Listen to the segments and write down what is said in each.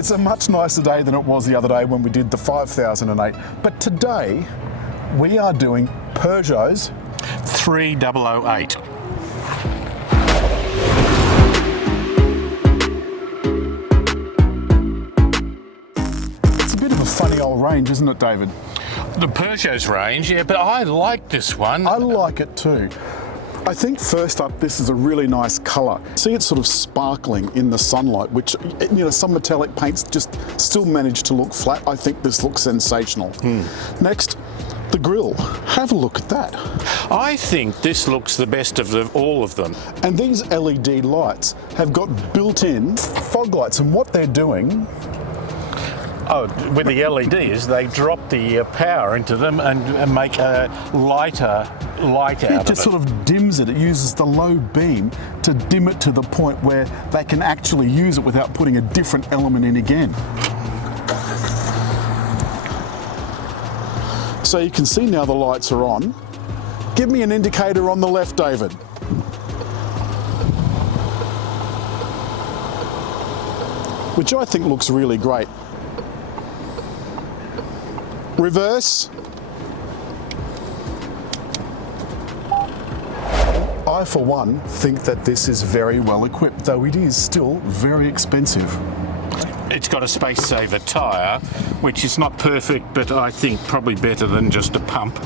It's a much nicer day than it was the other day when we did the 5008. But today, we are doing Peugeot's 3008. It's a bit of a funny old range, isn't it, David? The Peugeot's range, yeah, but I like this one. I like it too. I think first up, this is a really nice colour. See, it's sort of sparkling in the sunlight, which, you know, some metallic paints just still manage to look flat. I think this looks sensational. Next, the grille. Have a look at that. I think this looks the best of all of them. And these LED lights have got built-in fog lights, and what they're doing... Oh, with the LEDs, they drop the power into them and make a lighter light out of it. It just sort of dims it. It uses the low beam to dim it to the point where they can actually use it without putting a different element in again. So you can see now the lights are on. Give me an indicator on the left, David. Which I think looks really great. Reverse. I, for one, think that this is very well equipped, though it is still very expensive. It's got a space saver tyre, which is not perfect, but I think probably better than just a pump.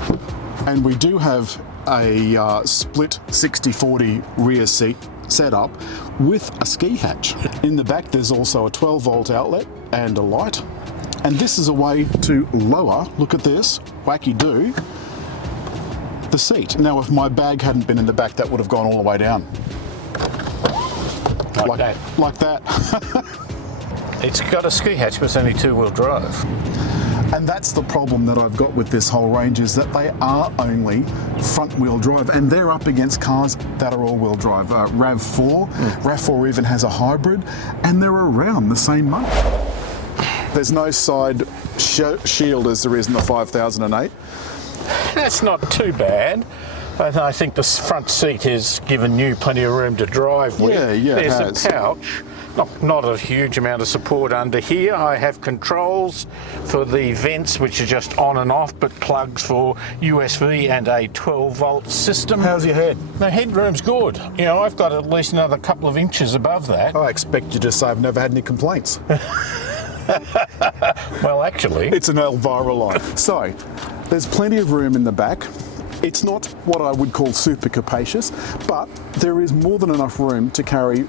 And we do have a split 60/40 rear seat setup with a ski hatch. In the back, there's also a 12-volt outlet and a light. And this is a way to lower, look at this, wacky-do, the seat. Now, if my bag hadn't been in the back, that would have gone all the way down. Like that. Like that. It's got a ski hatch, but it's only two-wheel drive. And that's the problem that I've got with this whole range, is that they are only front-wheel drive, and they're up against cars that are all-wheel drive. RAV4, RAV4 even has a hybrid, and they're around the same money. There's no side shield as there is in the 5008. That's not too bad. I think the front seat has given you plenty of room to drive with. Yeah, There's it has. a pouch. Not a huge amount of support under here. I have controls for the vents, which are just on and off, but plugs for USB and a 12-volt system. How's your head? The headroom's good. You know, I've got at least another couple of inches above that. I expect you to say I've never had any complaints. Well, actually... It's an Elvira line. So, there's plenty of room in the back. It's not what I would call super capacious, but there is more than enough room to carry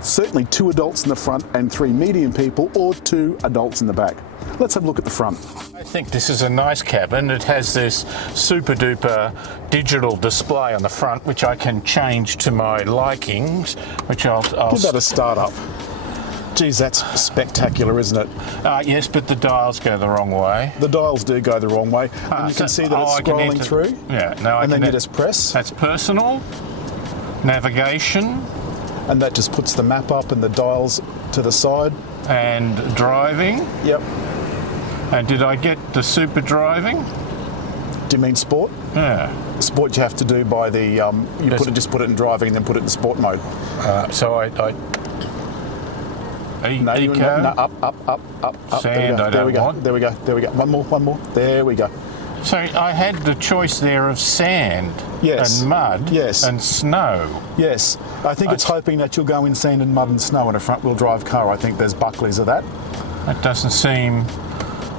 certainly 2 adults in the front and 3 medium people, or 2 adults in the back. Let's have a look at the front. I think this is a nice cabin. It has this super duper digital display on the front, which I can change to my likings, which I'll Give that a start up. Geez, that's spectacular, isn't it? yes, but the dials go the wrong way. The dials do go the wrong way, and you can see that it's scrolling through. Yeah, now and then you just press. That's personal, navigation, and that just puts the map up and the dials to the side. And driving. Yep. And did I get the super driving? Do you mean sport? Yeah. Sport you have to do by the just put it in driving and then put it in sport mode. So I up. Sand, There we go. There we go. One more. There we go. So I had the choice there of sand, yes, and mud, yes, and snow. Yes, I think it's hoping that you'll go in sand and mud and snow in a front-wheel drive car. I think there's Buckleys of that. That doesn't seem...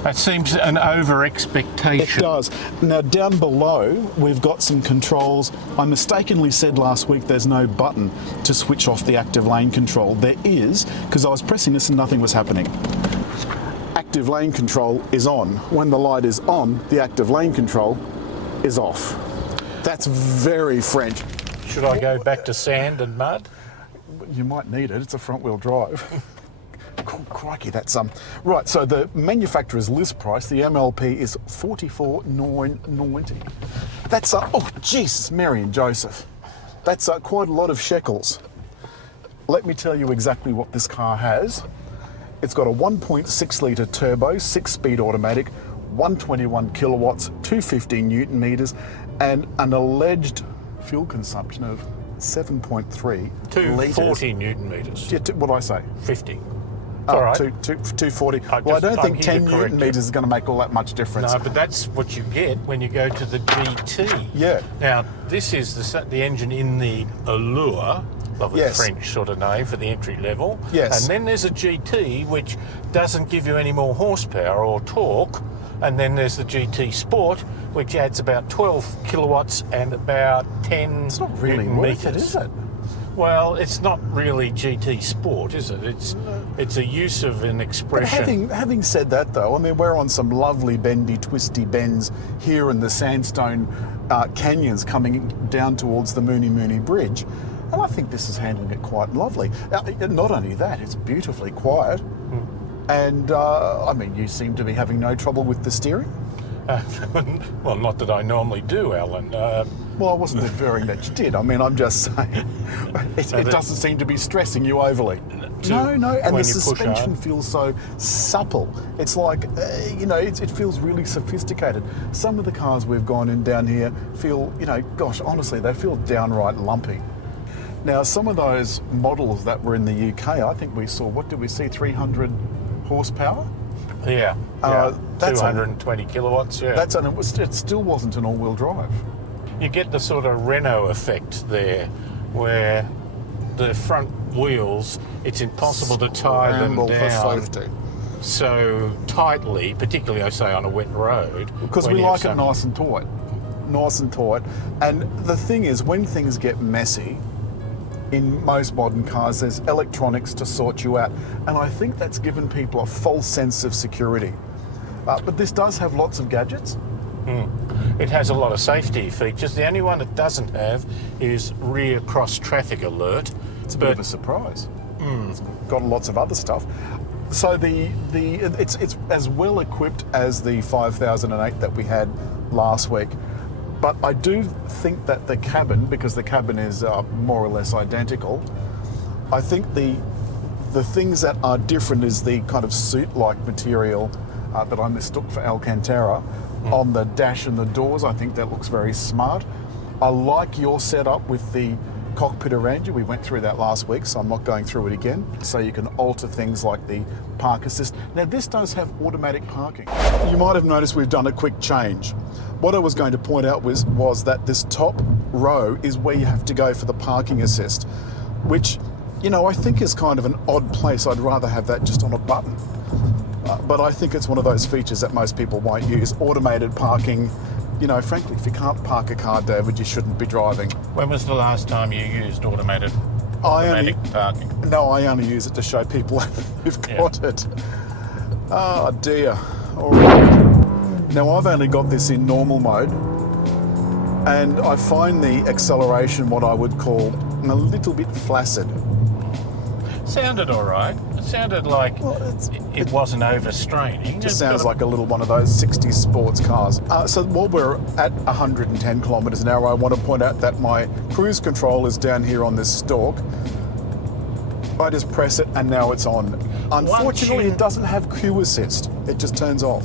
That seems an over-expectation. It does. Now, down below, we've got some controls. I mistakenly said last week there's no button to switch off the active lane control. There is, because I was pressing this and nothing was happening. Active lane control is on. When the light is on, the active lane control is off. That's very French. Should I go back to sand and mud? You might need it. It's a front-wheel drive. Crikey, that's right. So the manufacturer's list price, the MLP, is $44,990. That's oh Jesus, Mary and Joseph. That's quite a lot of shekels. Let me tell you exactly what this car has. It's got a 1.6 litre turbo, 6-speed automatic, 121 kilowatts, 250 newton meters, and an alleged fuel consumption of 7.3 litres. 240 newton meters. Yeah, what did I say? 50. all right. 240. I'm Well, I don't here think to 10 correct newton you. meters is going to make all that much difference. No, but that's what you get when you go to the GT. Yeah. Now, this is the engine in the Allure, lovely Yes. French sort of name for the entry level. Yes. And then there's a GT, which doesn't give you any more horsepower or torque. And then there's the GT Sport, which adds about 12 kilowatts and about 10 It's not really newton worth it, meters. is it? Well, it's not really GT Sport, is it? It's a use of an But expression. having said that, though, I mean, we're on some lovely bendy, twisty bends here in the sandstone canyons coming down towards the Mooney Mooney Bridge. And I think this is handling it quite lovely. Not only that, it's beautifully quiet. And, I mean, you seem to be having no trouble with the steering. Well, not that I normally do, Alan. Well, I wasn't inferring that you did. I mean, I'm just saying it doesn't seem to be stressing you overly. No, and when the you push suspension hard. feels so supple. It's like, it feels really sophisticated. Some of the cars we've gone in down here feel, gosh, honestly, they feel downright lumpy. Now, some of those models that were in the UK, I think we saw, what did we see, 300 horsepower? Yeah, that's 220 kilowatts, yeah. It still wasn't an all-wheel drive. You get the sort of Renault effect there, where the front wheels, it's impossible to tie them Scramble for down safety. so tightly, particularly, I say, on a wet road. Because when we you have like it some- nice and taut. Nice and taut. And the thing is, when things get messy, in most modern cars, there's electronics to sort you out. And I think that's given people a false sense of security. But this does have lots of gadgets. It has a lot of safety features. The only one it doesn't have is rear cross traffic alert. It's a bit of a surprise. It's got lots of other stuff. So it's as well equipped as the 5008 that we had last week. But I do think that the cabin, because the cabin is more or less identical, I think the things that are different is the kind of suit-like material that I mistook for Alcantara on the dash and the doors. I think that looks very smart. I like your setup with the cockpit arranger. We went through that last week, so I'm not going through it again. So you can alter things like the park assist. Now this does have automatic parking. You might have noticed we've done a quick change. What I was going to point out was that this top row is where you have to go for the parking assist, which, I think is kind of an odd place. I'd rather have that just on a button. But I think it's one of those features that most people won't use. Automated parking. Frankly, if you can't park a car, David, you shouldn't be driving. When was the last time you used automatic parking? No, I only use it to show people who've got it. Oh dear. All right. Now I've only got this in normal mode, and I find the acceleration what I would call a little bit flaccid. Sounded all right. It sounded like it wasn't overstraining. It just sounds like a little one of those 60s sports cars. So while we're at 110 kilometres an hour, I want to point out that my cruise control is down here on this stalk. I just press it and now it's on. Unfortunately, it doesn't have Q assist. It just turns off.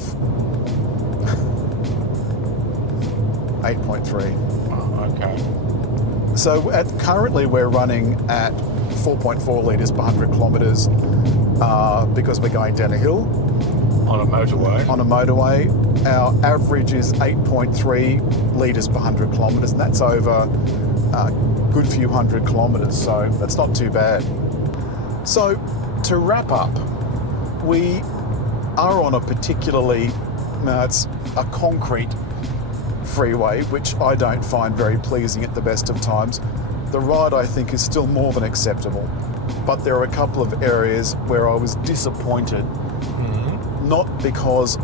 8.3. Oh, okay. So currently we're running at 4.4 litres per 100 kilometres because we're going down a hill. On a motorway. On a motorway. Our average is 8.3 litres per 100 kilometres, and that's over a good few hundred kilometres, so that's not too bad. So to wrap up, we are on a particularly, it's a concrete freeway, which I don't find very pleasing at the best of times. The ride, I think, is still more than acceptable, but there are a couple of areas where I was disappointed, not because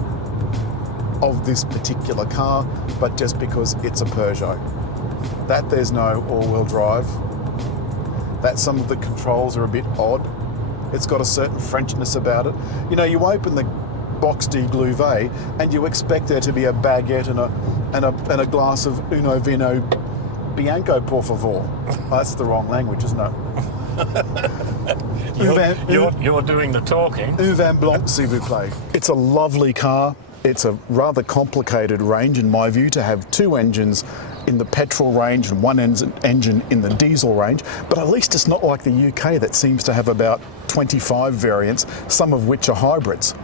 of this particular car, but just because it's a Peugeot. That there's no all-wheel drive, that some of the controls are a bit odd. It's got a certain Frenchness about it. You open the box de Glouvet and you expect there to be a baguette and a glass of Uno Vino Bianco, por favor. That's the wrong language, isn't it? You're doing the talking. Un vin blanc, s'il vous plaît. It's a lovely car. It's a rather complicated range, in my view, to have two engines in the petrol range and one engine in the diesel range. But at least it's not like the UK that seems to have about 25 variants, some of which are hybrids.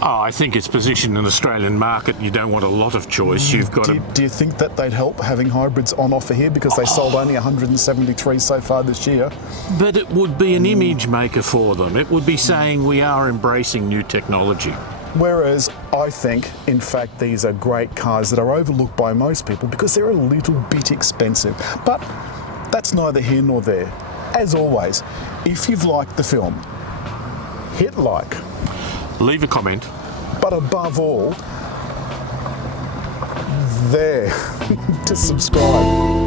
Oh, I think it's positioned in the Australian market. You don't want a lot of choice. You've got Do you think that they'd help having hybrids on offer here because they sold only 173 so far this year? But it would be an image maker for them. It would be saying we are embracing new technology. Whereas I think, in fact, these are great cars that are overlooked by most people because they're a little bit expensive. But that's neither here nor there. As always, if you've liked the film, hit like. Leave a comment. But above all, there to subscribe.